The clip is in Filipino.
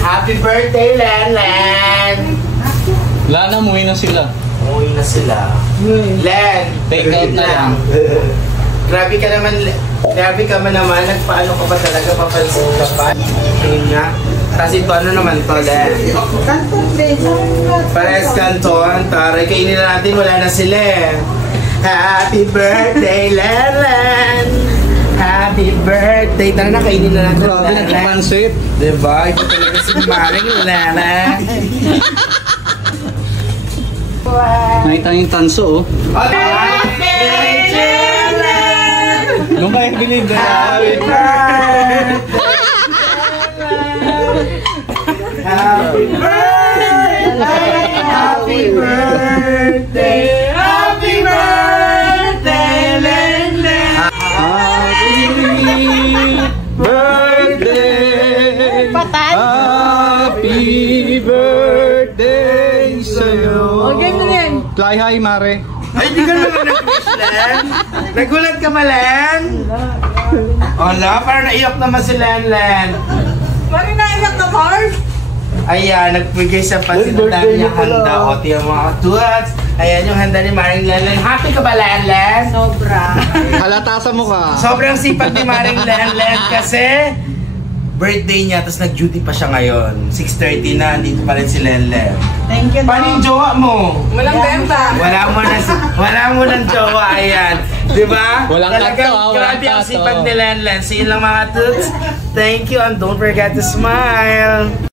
Happy birthday, Len! Wala na, umuwi na sila. Umuwi na sila. Len! Take out na lang. Grabe ka naman, naman. Nagpaano ka ba talaga? Papansin ka pa? Yun nga. Tapos ito, ano naman to, Len? Kanton din. Pares kanton. Taray, kainin na natin. Wala na sila eh. Happy birthday, Len! Happy birthday! Tara na, kainin na natin. Grabe, nagkamansit. Diba? Ito talaga si Maring Len. Nakita yung tanso, oh. Happy Nung kayo bilib na. Happy birthday! Happy birthday! Happy birthday! Happy birthday, Len! Happy birthday! Patay? Happy birthday sa'yo! Okay mo yan. Fly high, Mare. Ay, di ka naman nag-wish, Len? Nagulat ka ba, Len? Wala, parang naiyak naman si Len. Mari na iyak na card? Ayan, nagbigay sa pansin na dami niyang handa. O, tiyan mga katuwats. Ayan yung handa ni Maring Len. Happy ka ba, Len? Sobra. Halata sa mukha. Sobrang sipag ni Maring Len kasi birthday niya, tapos nag-duty pa siya ngayon. 6:30 na, dito pa rin si Len. Thank you. Paano yung jowa mo? Walang benta. Wala mo ng jowa, ayan. Diba? Walang Talagang kanto, grabe ang walang sipag kanto. ni Len. So yun lang mga tuts. Thank you and don't forget to smile.